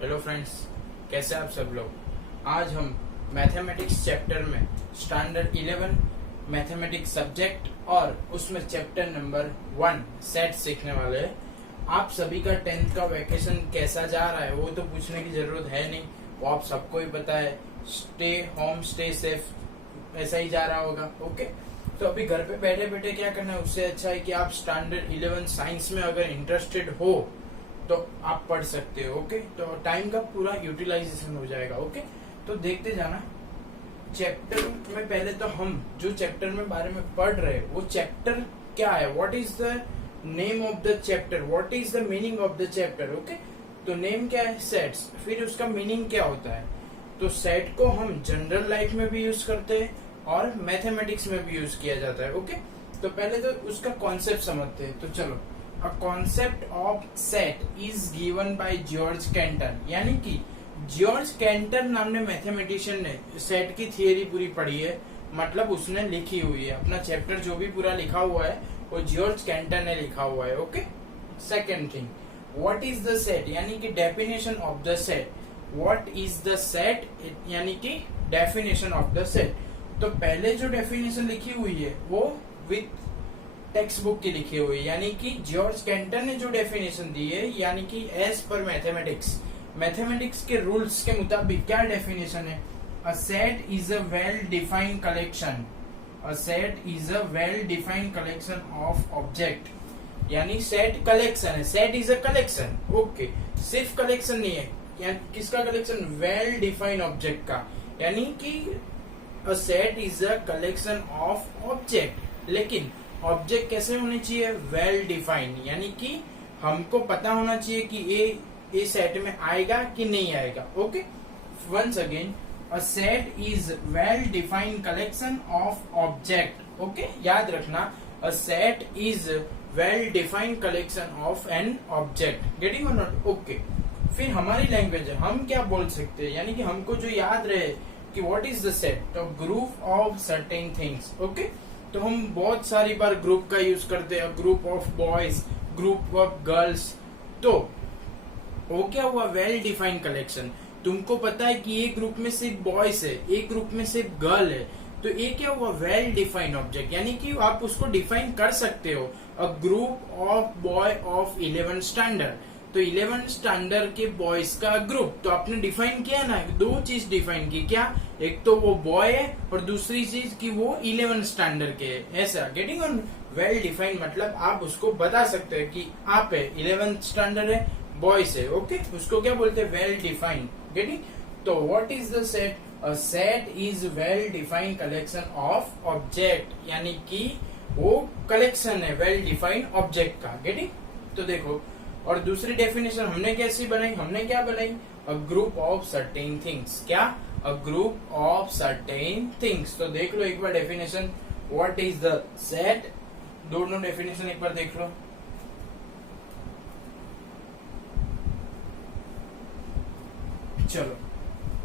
Hello friends, कैसे आप सब लोग। आज हम मैथमेटिक्स चैप्टर में स्टैंडर्ड 11 मैथमेटिक्स सब्जेक्ट और उसमें चैप्टर नंबर 1 सेट सीखने वाले हैं। आप सभी का 10th का वैकेशन कैसा जा रहा है वो तो पूछने की जरूरत है नहीं, वो आप सबको ही पता है। स्टे होम, स्टे सेफ, ऐसा ही जा रहा होगा। ओके, तो अभी घर पे बैठे बैठे क्या करना है, उससे अच्छा है कि आप स्टैंडर्ड 11 साइंस में अगर इंटरेस्टेड हो तो आप पढ़ सकते हो। ओके, तो टाइम का पूरा यूटिलाइजेशन हो जाएगा। ओके, तो देखते जाना। चैप्टर में पहले तो हम जो चैप्टर में बारे में पढ़ रहे हैं वो चैप्टर क्या है, what is the name of the chapter, what is the meaning of the chapter. Okay, तो नेम क्या है, सेट्स। फिर उसका मीनिंग क्या होता है, तो सेट को हम जनरल लाइफ में भी यूज करते हैं और मैथमेटिक्स में भी यूज किया जाता है। ओके, तो पहले तो उसका कॉन्सेप्ट समझते हैं। तो चलो, A concept of set is given by George Cantor, यानी कि जॉर्ज कैंटर नाम ने मैथमेटिशियन ने सेट की थियरी पूरी पढ़ी है, मतलब उसने लिखी हुई है। अपना चैप्टर जो भी पूरा लिखा हुआ है वो जॉर्ज कैंटर ने लिखा हुआ है। Okay, second thing, what is the set, यानी कि definition of the set. What is the set, यानी कि डेफिनेशन ऑफ द सेट। तो पहले जो डेफिनेशन लिखी हुई है वो विथ टेक्स्ट बुक की लिखी हुई, यानी कि जॉर्ज कैंटर ने जो डेफिनेशन दी है, यानी कि एज पर मैथमेटिक्स के रूल्स के मुताबिक क्या डेफिनेशन है। अ set is a well defined collection, a set is a well defined collection of object, यानी सेट कलेक्शन है, set is a collection. Okay, सिर्फ कलेक्शन नहीं है, यानी किसका कलेक्शन, वेल डिफाइंड ऑब्जेक्ट का, यानी कि अ set is a collection of object. लेकिन ऑब्जेक्ट कैसे होने चाहिए, वेल डिफाइंड, यानी कि हमको पता होना चाहिए कि ये सेट में आएगा कि नहीं आएगा। Okay, once again, a set is well defined collection of object. Okay, याद रखना, a set is well defined collection of an object. Getting और नॉट। ओके, फिर हमारी लैंग्वेज है, हम क्या बोल सकते हैं, यानी कि हमको जो याद रहे कि व्हाट इज द सेट, तो group of certain things. Okay, तो हम बहुत सारी बार ग्रुप का यूज करते हैं, group of boys, group of girls. तो वो क्या हुआ, वेल डिफाइंड कलेक्शन। तुमको पता है कि एक ग्रुप में सिर्फ बॉयज है, एक ग्रुप में सिर्फ गर्ल है, तो ये क्या हुआ, वेल डिफाइंड ऑब्जेक्ट, यानी कि आप उसको डिफाइन कर सकते हो। अ group of boy of 11 standard, तो 11 स्टैंडर्ड के बॉयज का ग्रुप, तो आपने डिफाइन किया ना, दो चीज डिफाइन की, क्या, एक तो वो बॉय है और दूसरी चीज कि वो 11 स्टैंडर्ड के है, ऐसा। गेटिंग ऑन, वेल डिफाइंड मतलब आप उसको बता सकते हैं कि आप है 11 स्टैंडर्ड है, बॉयज है। ओके, उसको क्या बोलते हैं, वेल डिफाइंड। गेटिंग, तो what is the set, a set is well defined collection of object, यानी कि वो कलेक्शन है वेल डिफाइंड ऑब्जेक्ट का। गेटिंग, तो देखो, और दूसरी डेफिनेशन हमने कैसी बनाई, हमने क्या बनाई, a group of certain things. क्या, a group of certain things. तो देख लो एक बार definition, what is the set, दोनों डेफिनेशन एक बार देख लो। चलो,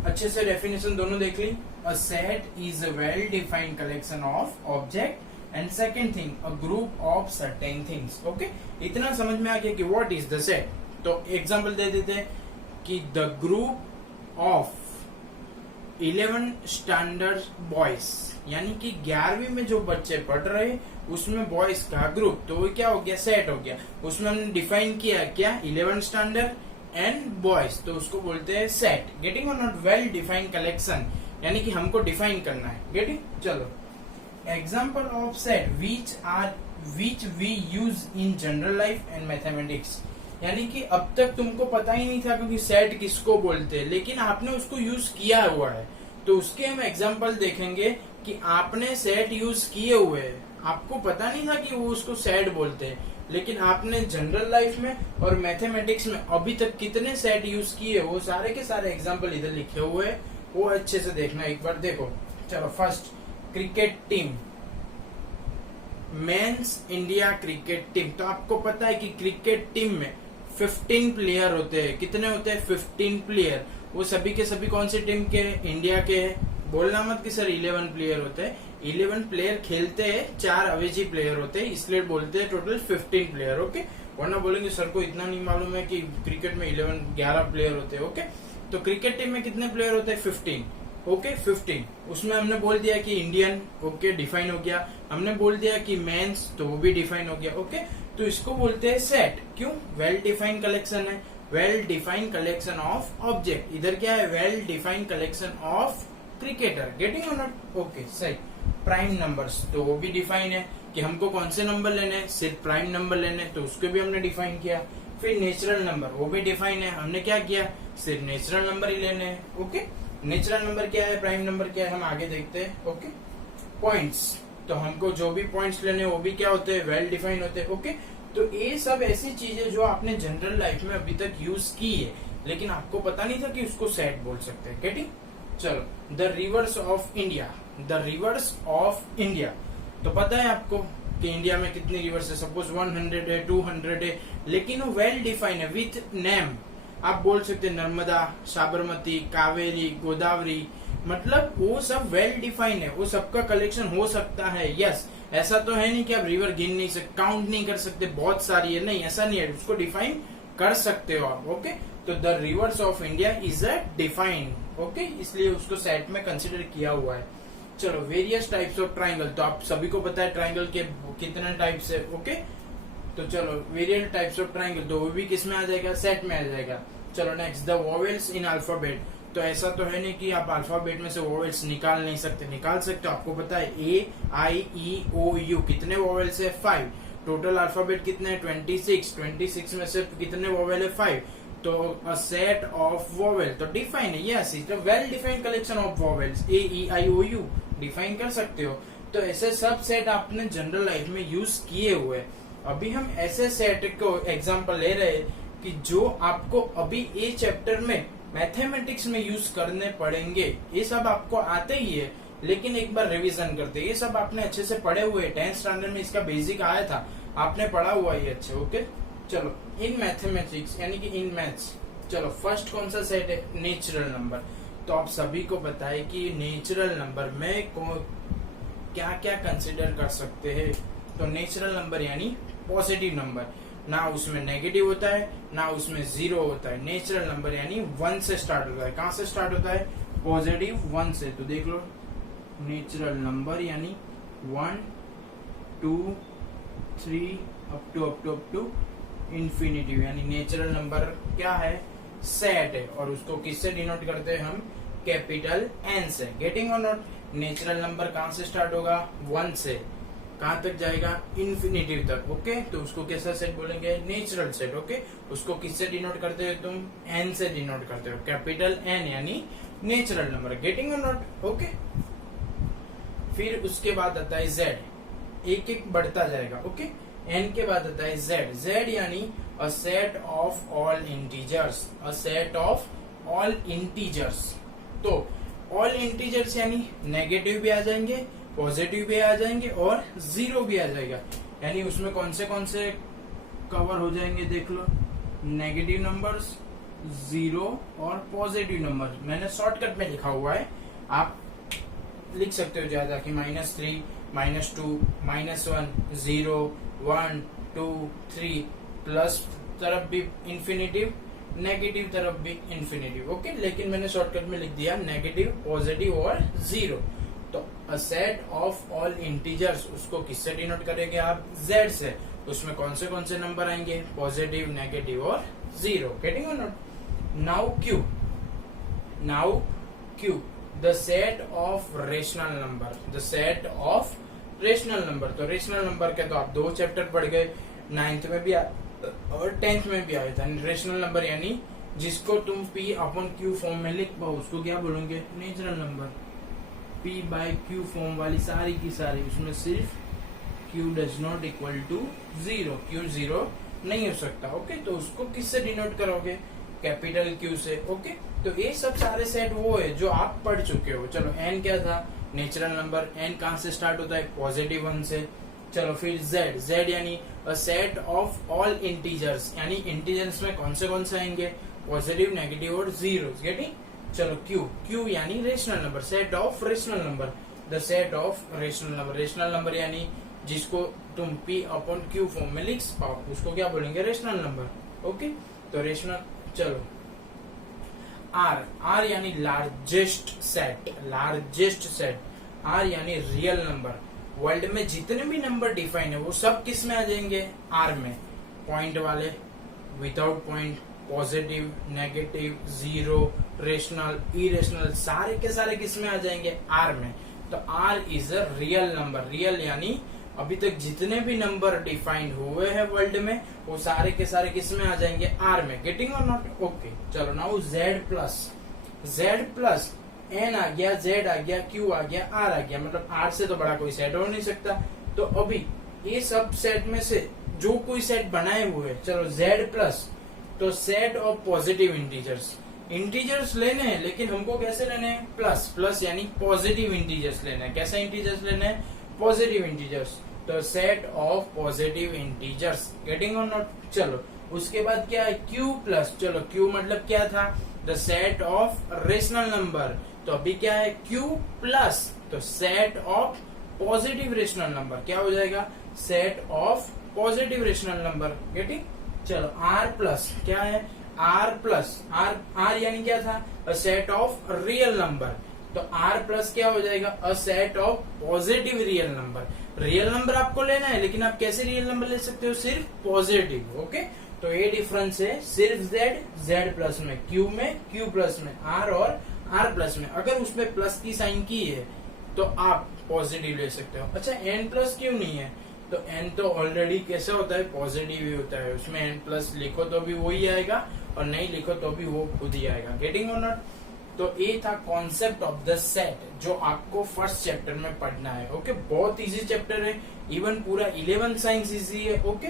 अच्छे से डेफिनेशन दोनों देख ली। A set is a well defined collection of object, and second thing, a group of certain things. Okay, इतना समझ में आ गया कि व्हाट इज द सेट। तो एग्जांपल दे देते हैं कि the group of 11 standard boys, यानी कि 11वीं में जो बच्चे पढ़ रहे उसमें बॉयज का ग्रुप, तो वो क्या हो गया, सेट हो गया। उसमें हमने डिफाइन किया क्या, 11 स्टैंडर्ड एंड बॉयज, तो उसको बोलते हैं सेट। गेटिंग और नॉट, वेल डिफाइंड कलेक्शन, यानी कि हमको डिफाइन करना है। गेटिंग, चलो, example of set which we use in general life and mathematics, यानी कि अब तक तुमको पता ही नहीं था क्योंकि सेट किसको बोलते हैं, लेकिन आपने उसको यूज किया हुआ है, तो उसके हम एग्जाम्पल देखेंगे कि आपने सेट यूज किए हुए हैं। आपको पता नहीं था कि वो उसको सेट बोलते हैं, लेकिन आपने जनरल लाइफ में और मैथमेटिक्स में अभी तक कितने सेट यूज किए, वो सारे के सारे एग्जाम्पल इधर लिखे हुए हैं, वो अच्छे से देखना एक बार। देखो, चलो, first, cricket team, men's India cricket team. तो आपको पता है कि क्रिकेट टीम में 15 प्लेयर होते हैं। कितने होते हैं, 15 प्लेयर। वो सभी के सभी कौन सी टीम के, इंडिया के, बोलना मत कि सर 11 प्लेयर होते हैं, 11 प्लेयर खेलते हैं, 4 अवेजी प्लेयर होते हैं, इसलिए बोलते हैं टोटल 15 प्लेयर। ओके, वरना बोलेंगे सर को इतना नहीं मालूम है कि क्रिकेट में 11 प्लेयर होते हैं। ओके, तो क्रिकेट टीम में कितने प्लेयर होते हैं? 15। ओके, 15। उसमें हमने बोल दिया कि इंडियन, ओके, डिफाइन हो गया। हमने बोल दिया कि मेंस, तो वो भी डिफाइन हो गया। ओके, तो इसको बोलते हैं सेट। क्यों? वेल डिफाइंड कलेक्शन है, well defined collection of object. इधर क्या है? Well defined collection of cricketer. Getting और नॉट? ओके, सही। प्राइम नंबर्स, तो वो भी डिफाइन है कि हमको कौन से नंबर लेने हैं, सिर्फ प्राइम नंबर लेने, तो उसको भी हमने डिफाइन किया। फिर नेचुरल नंबर, वो भी डिफाइन है, हमने क्या किया? सिर्फ नेचुरल नंबर ही लेने हैं। ओके, नेचुरल नंबर क्या है, प्राइम नंबर क्या है, हम आगे देखते हैं। ओके, पॉइंट्स, तो हमको जो भी पॉइंट्स लेने वो भी क्या होते हैं? वेल डिफाइन होते हैं। ओके, तो ये सब ऐसी चीजें जो आपने जनरल लाइफ में अभी तक यूज की है, लेकिन आपको पता नहीं था कि उसको सेट बोल सकते हैं। गेटिंग? चलो, the reverse of India, the reverse of India, तो पता है आपको कि इंडिया में कितनी रिवर्स है? सपोज 100 है, 200 है, लेकिन वो वेल डिफाइन है विथ नेम। आप बोल सकते हैं नर्मदा, साबरमती, कावेरी, गोदावरी, मतलब वो सब वेल डिफाइन है, वो सबका कलेक्शन हो सकता है। यस, ऐसा तो है नहीं कि आप रिवर गिन नहीं सकते, काउंट नहीं कर सकते, बहुत सारी है, नहीं, ऐसा नहीं है, उसको डिफाइन कर सकते हो आप। ओके, तो the reverse of India is a defined. Okay, इसलिए उसको सेट में कंसिडर किया हुआ है। चलो, वेरियस टाइप्स ऑफ ट्राइंगल, तो आप सभी को पता है ट्राइंगल के कितने टाइप्स है। ओके, तो चलो, वेरियस टाइप्स ऑफ ट्राइंगल, तो वो भी किस में आ जाएगा? सेट में आ जाएगा। चलो next, the vowels in alphabet, तो ऐसा तो है नहीं कि आप अल्फाबेट में से वोवेल्स निकाल नहीं सकते, निकाल सकते हो। आपको पता है ए, आई, ई, ओ, यू, कितने वोवेल्स है? 5। टोटल अल्फाबेट कितने हैं? 26। 26 में से कितने वोवेल है? 5। तो अ सेट ऑफ वोवेल, तो डिफाइन है। Yes, it well defined collection of vowels, A, E, I, O, U, define कर सकते हो। तो ऐसे सब सेट आपने जनरल लाइफ में यूज किए हुए। अभी हम ऐसे सेट को एग्जांपल ले रहे हैं कि जो आपको अभी ए चैप्टर में मैथमेटिक्स में यूज करने पड़ेंगे। ये सब आपको आते ही है, लेकिन एक बार रिवीजन करते हैं। ये सब आपने अच्छे से पढ़े हुए, 10th स्टैंडर्ड में इसका बेसिक आया था, आपने पढ़ा हुआ ही अच्छे। ओके, चलो, इन मैथमेटिक्स यानी कि इन मैथ्स, चलो फर्स्ट कौन सा सेट है? Natural number. तो आप सभी को पता है कि नेचुरल नंबर में क्या क्या कंसिडर कर सकते हैं। तो नेचुरल नंबर यानी पॉजिटिव नंबर, ना उसमें नेगेटिव होता है, ना उसमें जीरो होता है। नेचुरल नंबर यानी 1 से स्टार्ट होता है। कहाँ से स्टार्ट होता है? पॉजिटिव 1 से। तो देख लो, नेचुरल नंबर यानी 1, 2, 3 अप टू इंफिनिटिव, यानी नेचुरल नंबर क्या है? सेट है, और उसको किससे डिनोट करते हैं हम? कैपिटल एन से। गेटिंग और नॉट? नेचुरल नंबर कहाँ से स्टार्ट होगा? 1 से। कहाँ तक जाएगा? इंफिनिटिव तक। ओके, तो उसको कैसा सेट बोलेंगे? Natural set. ओके, उसको किससे डिनोट करते हो तुम? एन से डिनोट करते हो, कैपिटल एन यानी नेचुरल नंबर। गेटिंग और नॉट? ओके, फिर उसके बाद आता है जेड, एक एक बढ़ता जाएगा। ओके, एन के बाद आता है जेड। जेड यानी अ set of all integers, a set of all integers. तो ऑल इंटीजर्स यानी नेगेटिव भी आ जाएंगे, पॉजिटिव भी आ जाएंगे और जीरो भी आ जाएगा। यानी उसमें कौन से कवर हो जाएंगे? देख लो, नेगेटिव नंबर्स, जीरो और पॉजिटिव नंबर। मैंने शॉर्टकट में लिखा हुआ है, आप लिख सकते हो ज्यादा कि -3, -2, -1, 0, 1, 2, 3, प्लस तरफ भी इंफिनिटिव, नेगेटिव तरफ भी इंफिनिटिव। ओके, लेकिन मैंने शॉर्टकट में लिख दिया नेगेटिव, पॉजिटिव और जीरो। तो a set of all integers, उसको किससे डिनोट करेंगे आप? जेड से। उसमें कौन से नंबर आएंगे? पॉजिटिव, नेगेटिव और जीरो। गेटिंग और not? Now Q, the set of rational number, the set of rational number. तो रेशनल नंबर के तो आप 2 चैप्टर पढ़ गए, 9th में भी और 10th में भी आया था। रेशनल नंबर यानी जिसको तुम P/Q फॉर्म में लिख पाओ, उसको क्या बोलोगे? Natural number. P/Q फॉर्म वाली सारी की सारी, उसमें सिर्फ Q does not equal to 0, Q 0 नहीं हो सकता। ओके, तो उसको किससे डिनोट करोगे? कैपिटल Q से। ओके, तो ये सब सारे सेट वो है जो आप पढ़ चुके हो। चलो, N क्या था? Natural number. N कहाँ से स्टार्ट होता है? पॉजिटिव 1 से। चलो, फिर Z यानी अ सेट ऑफ ऑल इंटीजर्स, यानी इंटीजर्स में कौन से आएंगे? पॉजिटिव, नेगेटिव और जीरो। गेटिंग? चलो क्यू यानी rational number, set of rational number, the set of rational number. Rational number यानी जिसको तुम P अपॉन Q फॉर्म में लिख पाओ उसको क्या बोलेंगे, रेशनल नंबर। ओके, तो रेशनल, चलो आर यानी largest set, largest set. R यानी रियल नंबर। वर्ल्ड में जितने भी नंबर डिफाइन है वो सब किस में आ जाएंगे, आर में। पॉइंट वाले, without point, positive, negative, zero, rational, irrational, सारे के सारे किस में आ जाएंगे, आर में। तो R is a real number. Real यानी अभी तक जितने भी नंबर डिफाइन हुए हैं वर्ल्ड में वो सारे के सारे किस में आ जाएंगे, आर में। गेटिंग और नॉट? ओके, चलो नाउ जेड प्लस एन आ गया, जेड आ गया, क्यू आ गया, आर आ गया। मतलब आर से तो बड़ा कोई सेट हो नहीं सकता। तो अभी ये सब सेट में से जो कोई सेट बनाए हुए, चलो जेड प्लस, तो सेट ऑफ पॉजिटिव इंटीजर्स लेने हैं, लेकिन हमको कैसे लेने हैं, प्लस यानी पॉजिटिव इंटीजर्स लेने हैं। कैसे इंटीजर्स लेने हैं, पॉजिटिव इंटीजर्स। तो set of positive integers. Getting और नॉट? चलो उसके बाद क्या है, क्यू प्लस। चलो क्यू मतलब क्या था, the set of rational number. तो अभी क्या है, क्यू प्लस, तो set of positive rational number. क्या हो जाएगा, set of positive rational number. Getting? चलो आर प्लस, क्या है, आर प्लस, आर यानी क्या था, अ सेट ऑफ रियल नंबर। तो आर प्लस क्या हो जाएगा, अ set of positive real number. Real number आपको लेना है, लेकिन आप कैसे रियल नंबर ले सकते हो, सिर्फ पॉजिटिव। ओके, तो ये डिफरेंस है सिर्फ जेड प्लस में, क्यू प्लस में, आर और आर प्लस में। अगर उसमें प्लस की साइन की है तो आप पॉजिटिव ले सकते हो। अच्छा, एन प्लस क्यों नहीं है, तो एन तो ऑलरेडी कैसे होता है, पॉजिटिव ही होता है। उसमें एन प्लस लिखो तो भी वही आएगा और नहीं लिखो तो भी वो खुद ही आएगा। गेटिंग और नॉट? तो ये था कॉन्सेप्ट ऑफ द सेट जो आपको फर्स्ट चैप्टर में पढ़ना है। ओके, बहुत इजी चैप्टर है, इवन पूरा 11 साइंस इजी है। ओके,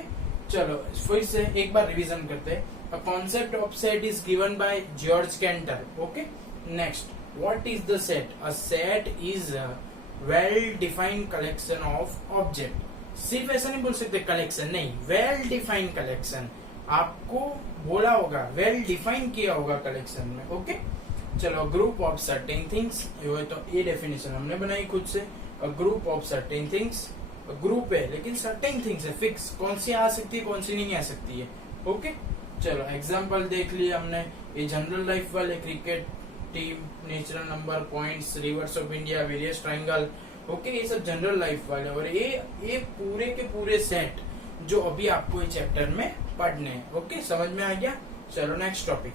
चलो फिर से एक बार रिवीजन करते हैं। A concept of set is given by George canter. Okay, next, what is the set? A set is a well defined collection of object. सिर्फ ऐसा नहीं बोल सकते कलेक्शन, नहीं, वेल डिफाइंड कलेक्शन। आपको बोला होगा, वेल डिफाइन किया होगा कलेक्शन में। ओके, चलो ग्रुप ऑफ सर्टेन थिंग्स, तो ये डेफिनेशन हमने बनाई खुद से। अ group of certain things, group है लेकिन सर्टेन थिंग्स है, फिक्स, कौन सी आ सकती है कौन सी नहीं आ सकती है। ओके, चलो एग्जांपल देख लिया हमने। ये जनरल लाइफ वाले, cricket team, natural number, points, reverse of India, various triangle. Okay, ये सब जनरल लाइफ वाले। और ये पूरे के पूरे सेट जो अभी आपको ये चैप्टर में पढ़ने हैं। ओके, समझ में आ गया? चलो नेक्स्ट टॉपिक।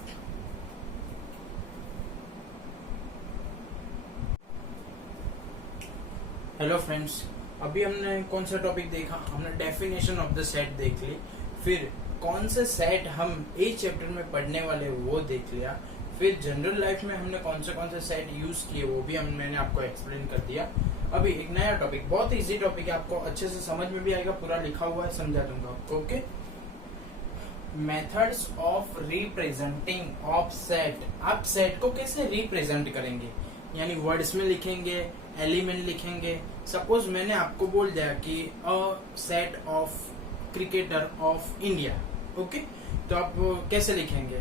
हेलो फ्रेंड्स, अभी हमने कौन सा टॉपिक देखा, हमने डेफिनेशन ऑफ द सेट देख ली। फिर कौन से सेट हम इस चैप्टर में पढ़ने वाले वो देख लिया। फिर जनरल लाइफ में हमने कौन से सेट यूज किए वो भी मैंने आपको एक्सप्लेन कर दिया। अभी एक नया टॉपिक, बहुत इजी टॉपिक है, आपको अच्छे से समझ में भी आएगा, पूरा लिखा हुआ है, समझा दूंगा आपको। Okay, methods of representing of set. आप सेट को कैसे रिप्रेजेंट करेंगे, यानी वर्ड्स में लिखेंगे, एलिमेंट लिखेंगे। सपोज मैंने आपको बोल दिया कि अ set of cricketer of India. Okay, तो आप कैसे लिखेंगे,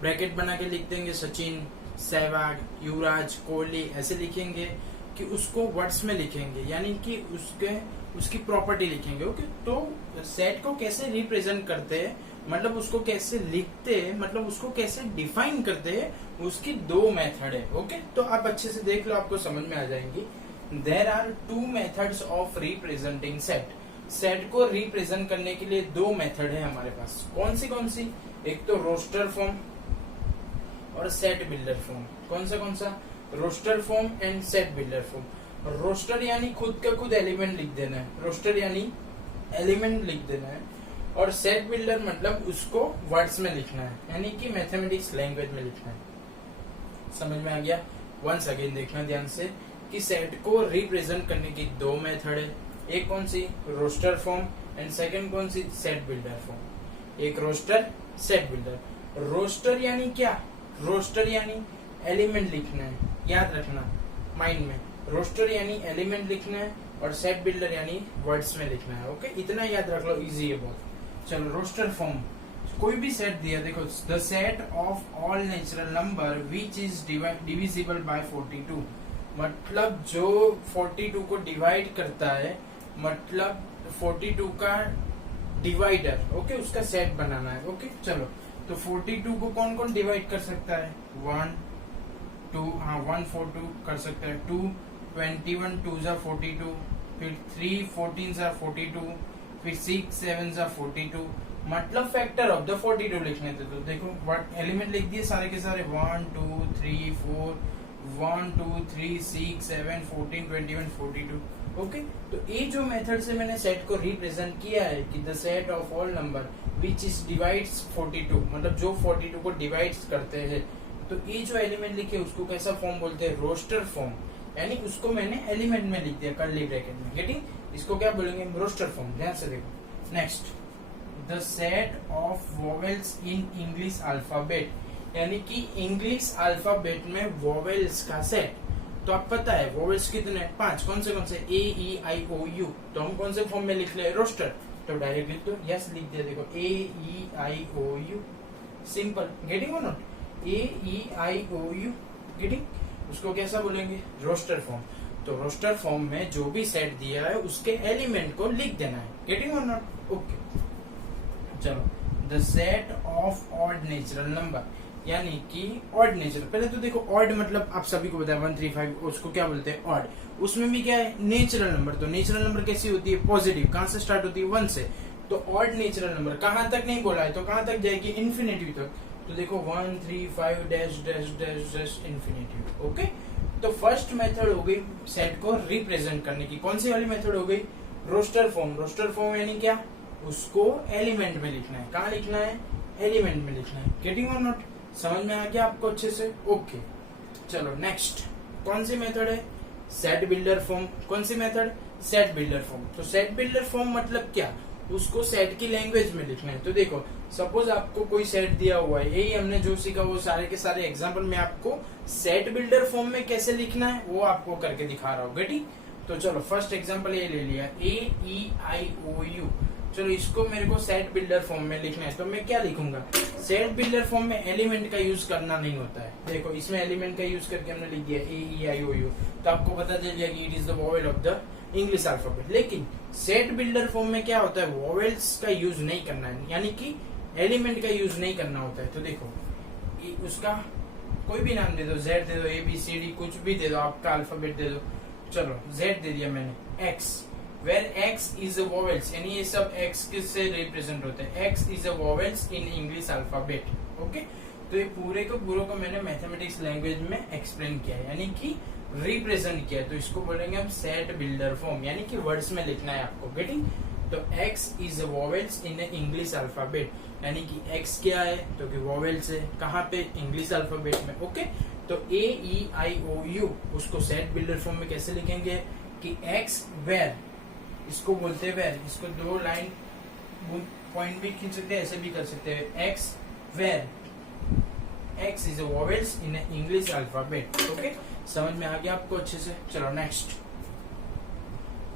ब्रैकेट बना के लिख देंगे, सचिन, सहवाग, युवराज, कोहली, ऐसे लिखेंगे कि उसको वर्ड्स में लिखेंगे, यानी कि उसकी प्रॉपर्टी लिखेंगे। ओके, तो सेट को कैसे रिप्रेजेंट करते हैं, मतलब उसको कैसे लिखते हैं, मतलब उसको कैसे डिफाइन करते हैं, उसकी दो मेथड है। ओके, तो आप अच्छे से देख लो, आपको समझ में आ जाएंगी। There are two methods of representing set. Set को रिप्रेजेंट करने के लिए दो मेथड है हमारे पास। कौन सी? एक तो रोस्टर फॉर्म और सेट बिल्डर फॉर्म। कौन सा? Roster form and set builder form. Roster यानी खुद का खुद एलिमेंट लिख देना है, रोस्टर यानी एलिमेंट लिख देना है। और सेट बिल्डर मतलब उसको वर्ड्स में लिखना है, यानी कि मैथमेटिक्स लैंग्वेज में लिखना है। समझ में आ गया? वंस अगेन देखना ध्यान से कि सेट को रिप्रेजेंट करने की दो मेथड है। एक कौन सी? रोस्टर फॉर्म, एंड सेकंड कौन सी? Set builder form. एक रोस्टर, सेट बिल्डर। रोस्टर यानी क्या? रोस्टर यानी एलिमेंट लिखना है, याद रखना माइंड में। रोस्टर यानी एलिमेंट लिखना है और सेट बिल्डर यानी वर्ड्स में लिखना है। ओके, इतना याद रख लो, इजी है बहुत। चलो रोस्टर फॉर्म। कोई भी सेट दिया, देखो the set of all natural number which is divisible by 42, मतलब जो 42 को डिवाइड करता है, मतलब 42 का डिवाइडर, ओके, उसका सेट बनाना है। ओके चलो, तो 42 को कौन कौन डिवाइड कर सकता है? 1 2, हाँ 1 4 2 कर सकता है, 2 21 2 जा 42, फिर 3 14 जा 42, फिर 6 7 जा 42, मतलब फैक्टर ऑफ द 42 लिखने थे। तो देखो व्हाट एलिमेंट लिख दिए सारे के सारे, 1 2 3 4 1 2 3 6 7 14 21 42। ओके, तो ये जो मेथड से मैंने सेट को रिप्रेजेंट किया है कि the set of all number which is divides 42, मतलब जो 42 को डिवाइड्स करते हैं, तो ये जो एलिमेंट लिखे उसको कैसा फॉर्म बोलते हैं? रोस्टर फॉर्म, यानी उसको मैंने एलिमेंट में लिख दिया कर्ली ब्रैकेट में, गेटिंग? इसको क्या बोलेंगे? Roster form. ध्यान से देखो। Next, the set of vowels in English alphabet, यानी कि इंग्लिश अल्फाबेट में वोवेल्स का सेट। तो आप पता है वोवेल्स कितने? 5। कौन से? A E I O U. तो हम कौन से फॉर्म में लिख ले? रोस्टर। तो डायरेक्ट लिख दो, यस लिख दिया। देखो A E I O U, simple. Getting और not? A E I O U, getting? उसको कैसा बोलेंगे? Roster form. तो रोस्टर फॉर्म में जो भी सेट दिया है उसके एलिमेंट को लिख देना है। गेटिंग और नॉट? ओके चलो, the set of odd natural number, यानी कि ऑड नेचुरल। पहले तो देखो ऑड मतलब आप सभी को बताया 1 3 5, उसको क्या बोलते हैं? ऑड। उसमें भी क्या है? Natural number. तो नेचुरल नंबर कैसी होती है? पॉजिटिव। कहां से स्टार्ट होती है? 1 से। तो ऑड नेचुरल नंबर कहां तक नहीं बोला है, तो कहां तक जाएगी? इन्फिनिटी तक। तो देखो 1 3 5 dash dash dash dash infinity. Okay, तो फर्स्ट मेथड हो गई सेट को रिप्रेजेंट करने की। कौन सी वाली मेथड हो गई? Roster form. रोस्टर फॉर्म यानी क्या? उसको एलिमेंट में लिखना है। कहाँ लिखना है? एलिमेंट में लिखना है। गेटिंग और नॉट? समझ में आ गया आपको अच्छे से? ओके चलो, नेक्स्ट कौन सी मेथड है? Set builder form. कौन सी मेथड? Set builder form. तो सेट बिल्डर फॉर्म मतलब क्या? उसको सेट की लैंग्वेज में लिखना है। तो देखो सपोज आपको कोई सेट दिया हुआ है, यही हमने जो सीखा वो सारे के सारे एग्जाम्पल में आपको सेट बिल्डर फॉर्म में कैसे लिखना है वो आपको करके दिखा रहा हूँ। गेटिंग? तो चलो फर्स्ट एग्जाम्पल ये ले लिया, ए ई आई ओ यू। चलो इसको मेरे को सेट बिल्डर फॉर्म में लिखना है, तो मैं क्या लिखूंगा? सेट बिल्डर फॉर्म में एलिमेंट का यूज करना नहीं होता है। देखो इसमें एलिमेंट का यूज करके हमने लिख दिया ए ई आई ओ यू, तो आपको पता चल गया कि it is the vowel of the English alphabet. लेकिन सेट बिल्डर फॉर्म में क्या होता है? वोवेल्स का यूज नहीं करना है, यानी कि एलिमेंट का यूज नहीं करना होता है। तो देखो उसका कोई भी नाम दे दो, जेड दे दो, ए बी सी डी, कुछ भी दे दो, आपका अल्फाबेट दे दो। चलो जेड दे दिया मैंने, x, where x is a vowels, यानी ये सब एक्स किससे रिप्रेजेंट होते हैं? X is a vowels in English alphabet. Okay, तो ये पूरे को मैंने मैथमेटिक्स लैंग्वेज में एक्सप्लेन किया है, यानी कि रिप्रेजेंट किया है। तो इसको बोलेंगे हम सेट बिल्डर फॉर्म, यानी कि वर्ड्स में लिखना है आपको। गेटिंग? तो x is a vowels in English alphabet, यानी कि एक्स क्या है? तो कि वोवेल्स है। कहाँ पे? इंग्लिश अल्फाबेट में। ओके, तो ए ई आई ओ यू, उसको सेट बिल्डर फॉर्म में कैसे लिखेंगे? कि एक्स वेर, इसको बोलते हैं वेर, इसको 2 लाइन पॉइंट भी खींच सकते हैं, ऐसे भी कर सकते हैं। X where x is a vowels in English alphabet. Okay, समझ में आ गया आपको अच्छे से? चलो नेक्स्ट,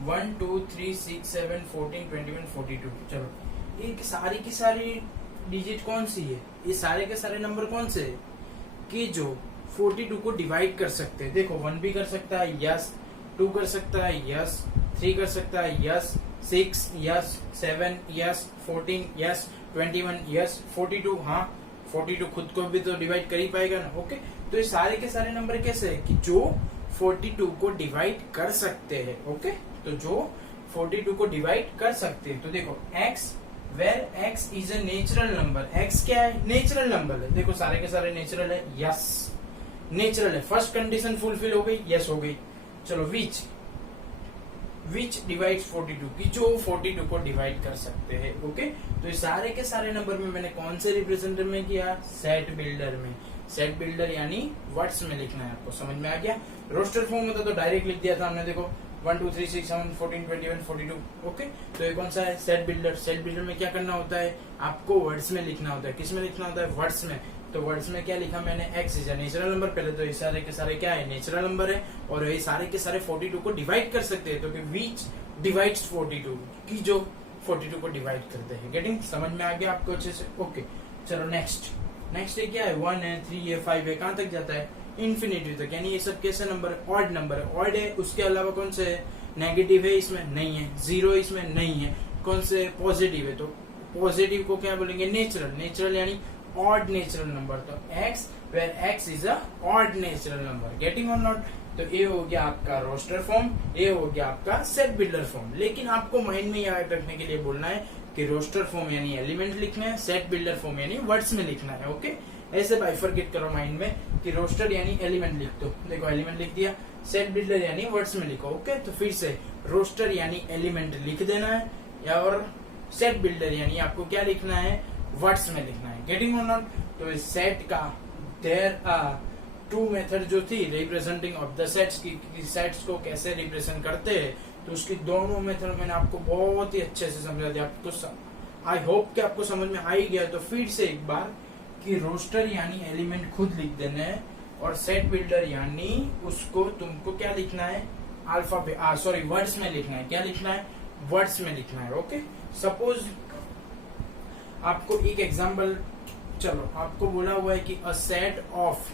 1 2 3 6 7 14 21 42। चलो ये सारी की सारी डिजिट कौन सी है? ये सारे के सारे नंबर कौन से है कि जो 42 को डिवाइड कर सकते हैं? देखो 1 भी कर सकता है, यस। 2 कर सकता है, यस। 3 कर सकता है, yes. 6 yes, 7 yes, 14 yes, 21 yes, 42 हाँ, 42 खुद को भी तो डिवाइड कर ही पाएगा ना। ओके, तो ये सारे के सारे नंबर कैसे है कि जो 42 को डिवाइड कर सकते हैं। ओके, तो जो 42 को डिवाइड कर सकते हैं। तो देखो x where x is a natural number. x क्या है? नेचुरल नंबर है। देखो सारे के सारे नेचुरल है, यस नेचुरल है। फर्स्ट कंडीशन फुलफिल हो गई, यस हो गई। चलो विच डिवाइड्स 42, की जो 42 को डिवाइड कर सकते हैं। ओके, तो ये सारे के सारे नंबर में मैंने कौन से रिप्रेजेंटर में किया? सेट बिल्डर में। सेट बिल्डर यानी वर्ड्स में लिखना है आपको। समझ में आ गया? रोस्टर फॉर्म होता तो डायरेक्ट लिख दिया था हमने। देखो 1 2 3 6 7 14 21 42। ओके, तो ये कौन सा है? Set builder. सेट बिल्डर में क्या करना होता है? आपको वर्ड्स में लिखना होता है। किस में लिखना होता है? वर्ड्स में। तो वर्ड्स में क्या लिखा मैंने? X is a natural number. पहले तो ये सारे के सारे क्या है? नेचुरल नंबर है, और ये सारे के सारे 42 को डिवाइड कर सकते हैं। तो विच डिवाइड्स 42, की जो 42 को डिवाइड करते हैं। गेटिंग, समझ में आ गया आपको अच्छे से? ओके चलो नेक्स्ट ये क्या है, 1 है, 3 है, 5 है, कहां तक जाता है? इन्फिनिटी तक। यानी ये सब कैसे नंबर है? ऑड नंबर है। ऑड है, उसके अलावा कौन से है? नेगेटिव है, इसमें नहीं है। जीरो इसमें नहीं है। कौन से? पॉजिटिव है। तो पॉजिटिव को क्या बोलेंगे? नेचुरल यानी ऑड नेचुरल नंबर। तो x where x is a odd natural number. Getting और नॉट? तो ये हो गया आपका रोस्टर फॉर्म, ये हो गया आपका सेट बिल्डर फॉर्म। लेकिन आपको माइंड में याद रखने के लिए बोलना है कि रोस्टर फॉर्म यानी एलिमेंट लिखना है, सेट बिल्डर फॉर्म यानी वर्ड्स में लिखना है। ओके, ऐसे बाइफरकेट करो माइंड में कि रोस्टर यानी एलिमेंट लिख दो। देखो एलिमेंट लिख दिया, सेट बिल्डर यानी वर्ड्स में लिखो। ओके, तो फिर से रोस्टर यानी एलिमेंट लिख देना है, या और सेट बिल्डर यानी आपको क्या लिखना है? वर्ड्स में लिखना है। गेटिंग और नॉट? तो इस सेट का देयर आर टू मेथड जो थी रिप्रेजेंटिंग ऑफ द सेट्स की सेट्स को कैसे रिप्रेजेंट करते हैं, तो उसकी दोनों मेथड मैंने आपको बहुत ही अच्छे से समझा दिया। आपको आई होप कि आपको समझ में आ ही गया। तो फिर से एक बार कि रोस्टर यानी एलिमेंट खुद लिख देना है, और सेट बिल्डर यानी उसको तुमको क्या लिखना है? वर्ड्स में लिखना है। क्या लिखना है? वर्ड्स में लिखना है। ओके, सपोज आपको एक एग्जांपल, चलो आपको बोला हुआ है कि अ set of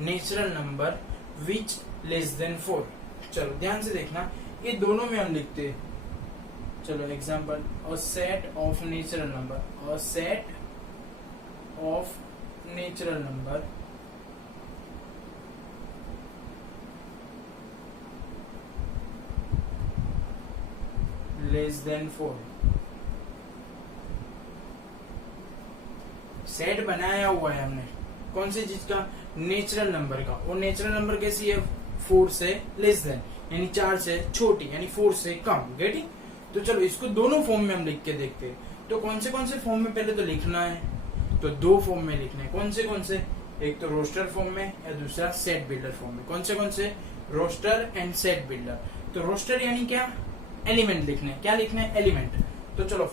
natural number which less than 4। चलो ध्यान से देखना, ये दोनों में हम लिखते हैं। चलो example, a set of natural number, a set of natural number less than 4। Set बनाया हुआ है हमने कौन सी चीज का? नेचुरल नंबर का। और नेचुरल नंबर कैसी है? 4 से लेस देन यानी 4 से छोटी, यानी 4 से कम। गेटिंग? तो चलो इसको दोनों फॉर्म में हम लिख के देखते हैं। तो कौन से फॉर्म में पहले तो लिखना है? तो दो फॉर्म में लिखना है। कौन से? एक तो रोस्टर फॉर्म में, या दूसरा सेट बिल्डर फॉर्म में। कौन से? Roster and set builder. तो रोस्टर यानी क्या? एलिमेंट लिखना है। क्या लिखना है? एलिमेंट। तो चलो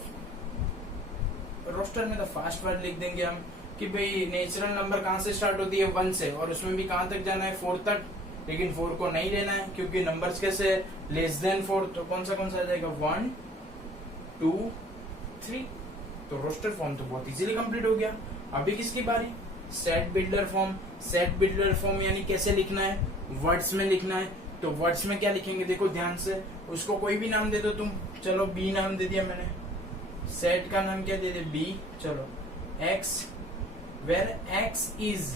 रोस्टर में तो फास्ट वर्ड लिख देंगे हम कि भाई नेचुरल नंबर कहां से स्टार्ट होती है? 1 से, और उसमें भी कहां तक जाना है? 4 तक। लेकिन 4 को नहीं लेना है क्योंकि नंबर्स कैसे है? Less than 4। तो कौन सा आ जाएगा? 1 2 3। तो रोस्टर फॉर्म तो बहुत इजीली कंप्लीट हो गया। अभी किसकी बारी? Set builder form. Set builder form यानी कैसे लिखना है? वर्ड्स में लिखना है। तो वर्ड्स में क्या लिखेंगे? देखो ध्यान से, उसको कोई भी नाम दे दो तुम। चलो बी नाम दे दिया मैंने, सेट का नाम क्या दे दे? बी। चलो x where x is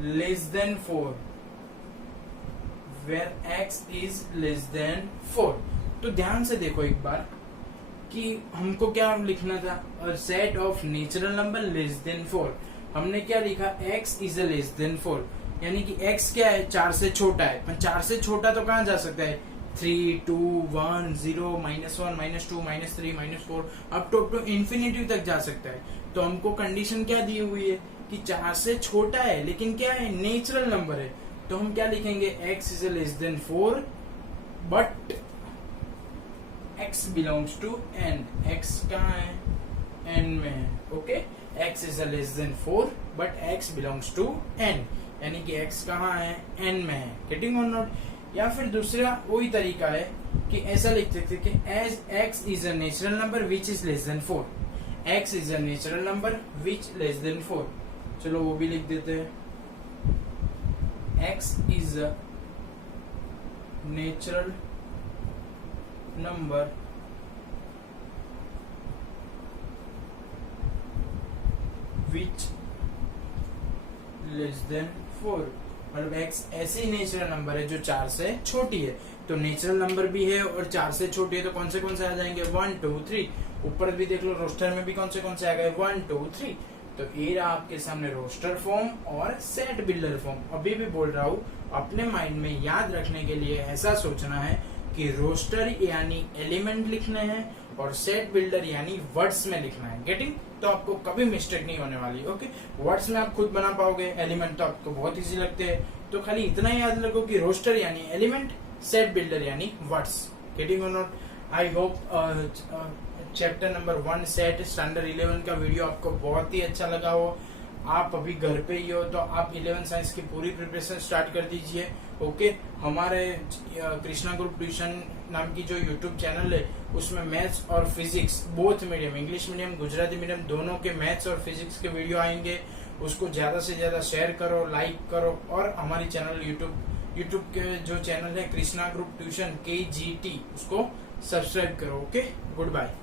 less than 4, where x is less than 4। तो ध्यान से देखो एक बार कि हमको क्या लिखना था? अ set of natural number less than 4। हमने क्या लिखा? x is a less than 4, यानी कि x क्या है? 4 से छोटा है। पर 4 से छोटा तो कहां जा सकता है? 3 2 1 0 -1 -2 -3 -4 अप टू इंफिनिटी तक जा सकता है। तो हमको कंडीशन क्या दी हुई है कि 4 से छोटा है, लेकिन क्या है? नेचुरल नंबर है। तो हम क्या लिखेंगे? x is a less than 4 but x belongs to n। x कहाँ है? n में है। Okay, x is a less than 4 but x belongs to n, यानी कि x कहाँ है? n में है। गेटिंग और नॉट? या फिर दूसरा वही तरीका है कि ऐसा लिख सकते कि as x is a natural number which is less than 4। x is a natural number which less than 4। चलो वो भी लिख देते हैं। x is a natural number which less than 4। मतलब x ऐसी नेचुरल नंबर है जो 4 से छोटी है। तो नेचुरल नंबर भी है और 4 से छोटी है, तो कौन से आ जाएंगे? 1 2 3। ऊपर भी देख लो, रोस्टर में भी कौन से आ गए? 1 2 3। तो ये रहा आपके सामने रोस्टर फॉर्म और सेट बिल्डर फॉर्म। अभी भी बोल रहा हूँ, अपने माइंड में याद रखने के लिए ऐसा सोचना है कि रोस्टर यानी एलिमेंट लिखने हैं और सेट बिल्डर यानी वर्ड्स में लिखना है। गेटिंग? तो आपको कभी मिस्टेक नहीं होने वाली। ओके, वर्ड्स में आप खुद बना पाओगे, एलिमेंट तो आपको बहुत इजी लगते हैं। तो खाली इतना ही याद रखो कि रोस्टर यानी एलिमेंट, सेट बिल्डर यानी वर्ड्स। गेटिंग और not? I hope chapter number 1 set standard 11 का वीडियो आपको बहुत ही अच्छा लगा हो। आप अभी घर पे ही हो तो आप 11 साइंस की पूरी प्रिपरेशन स्टार्ट कर दीजिए। ओके, हमारे कृष्णा ग्रुप ट्यूशन नाम की जो यूट्यूब चैनल है उसमें मैथ्स और physics both medium, English medium Gujarati medium दोनों के मैथ्स और फिजिक्स के वीडियो आएंगे। उसको ज्यादा से ज्यादा शेयर करो, लाइक करो, और हमारी चैनल यूट्यूब के जो चैनल है कृष्णा ग्रुप ट्यूशन KGT उसको सब्सक्राइब करो। Okay, good bye.